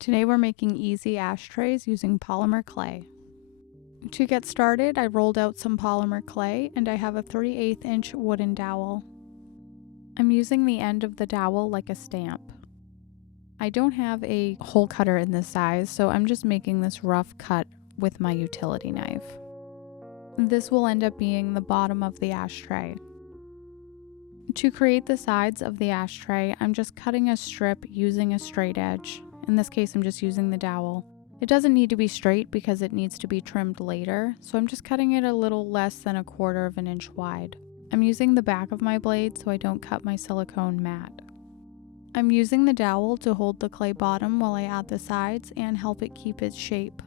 Today we're making easy ashtrays using polymer clay. To get started, I rolled out some polymer clay and I have a 3/8 inch wooden dowel. I'm using the end of the dowel like a stamp. I don't have a hole cutter in this size, so I'm just making this rough cut with my utility knife. This will end up being the bottom of the ashtray. To create the sides of the ashtray, I'm just cutting a strip using a straight edge. In this case, I'm just using the dowel. It doesn't need to be straight because it needs to be trimmed later, so I'm just cutting it a little less than 1/4 of an inch wide. I'm using the back of my blade so I don't cut my silicone mat. I'm using the dowel to hold the clay bottom while I add the sides and help it keep its shape.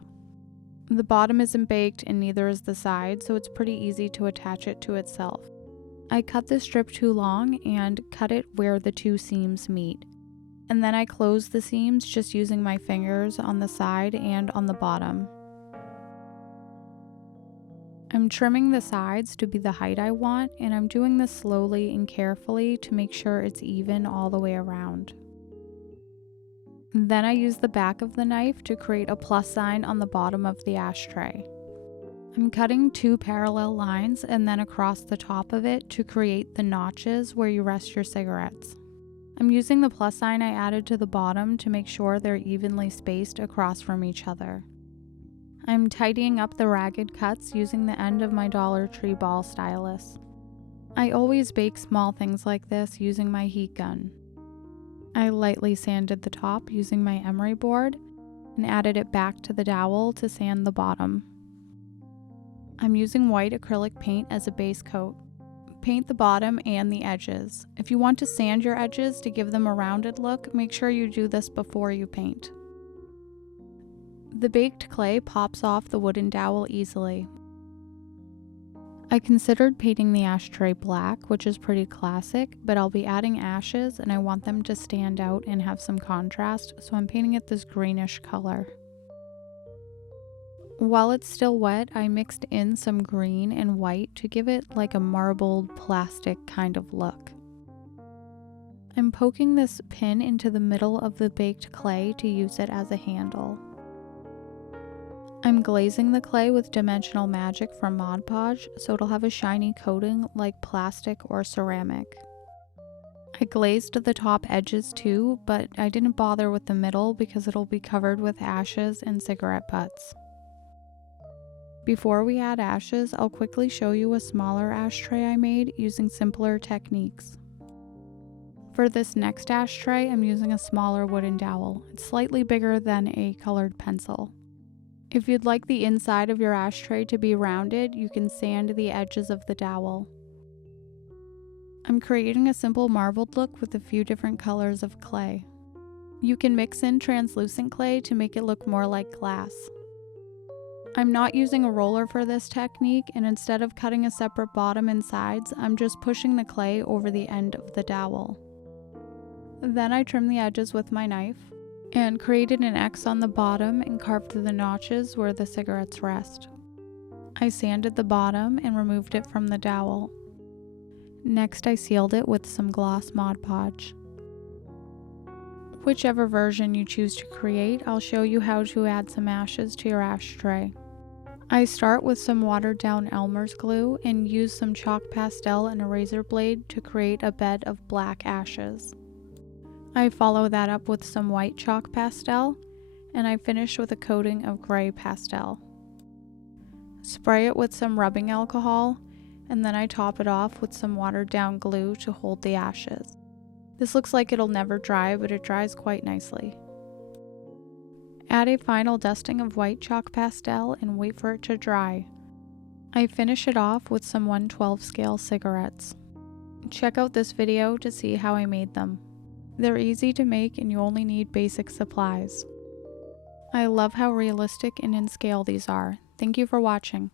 The bottom isn't baked and neither is the side, so it's pretty easy to attach it to itself. I cut this strip too long and cut it where the two seams meet. And then I close the seams just using my fingers on the side and on the bottom. I'm trimming the sides to be the height I want, and I'm doing this slowly and carefully to make sure it's even all the way around. Then I use the back of the knife to create a plus sign on the bottom of the ashtray. I'm cutting 2 parallel lines and then across the top of it to create the notches where you rest your cigarettes. I'm using the plus sign I added to the bottom to make sure they're evenly spaced across from each other. I'm tidying up the ragged cuts using the end of my Dollar Tree ball stylus. I always bake small things like this using my heat gun. I lightly sanded the top using my emery board and added it back to the dowel to sand the bottom. I'm using white acrylic paint as a base coat. Paint the bottom and the edges. If you want to sand your edges to give them a rounded look, make sure you do this before you paint. The baked clay pops off the wooden dowel easily. I considered painting the ashtray black, which is pretty classic, but I'll be adding ashes and I want them to stand out and have some contrast, so I'm painting it this greenish color. While it's still wet, I mixed in some green and white to give it like a marbled plastic kind of look. I'm poking this pin into the middle of the baked clay to use it as a handle. I'm glazing the clay with Dimensional Magic from Mod Podge so it'll have a shiny coating like plastic or ceramic. I glazed the top edges too, but I didn't bother with the middle because it'll be covered with ashes and cigarette butts. Before we add ashes, I'll quickly show you a smaller ashtray I made using simpler techniques. For this next ashtray, I'm using a smaller wooden dowel. It's slightly bigger than a colored pencil. If you'd like the inside of your ashtray to be rounded, you can sand the edges of the dowel. I'm creating a simple marbled look with a few different colors of clay. You can mix in translucent clay to make it look more like glass. I'm not using a roller for this technique, and instead of cutting a separate bottom and sides, I'm just pushing the clay over the end of the dowel. Then I trimmed the edges with my knife and created an X on the bottom and carved the notches where the cigarettes rest. I sanded the bottom and removed it from the dowel. Next, I sealed it with some gloss Mod Podge. Whichever version you choose to create, I'll show you how to add some ashes to your ashtray. I start with some watered down Elmer's glue and use some chalk pastel and a razor blade to create a bed of black ashes. I follow that up with some white chalk pastel, and I finish with a coating of gray pastel. Spray it with some rubbing alcohol, and then I top it off with some watered down glue to hold the ashes. This looks like it'll never dry, but it dries quite nicely. Add a final dusting of white chalk pastel and wait for it to dry. I finish it off with some 1/12 scale cigarettes. Check out this video to see how I made them. They're easy to make and you only need basic supplies. I love how realistic and in scale these are. Thank you for watching.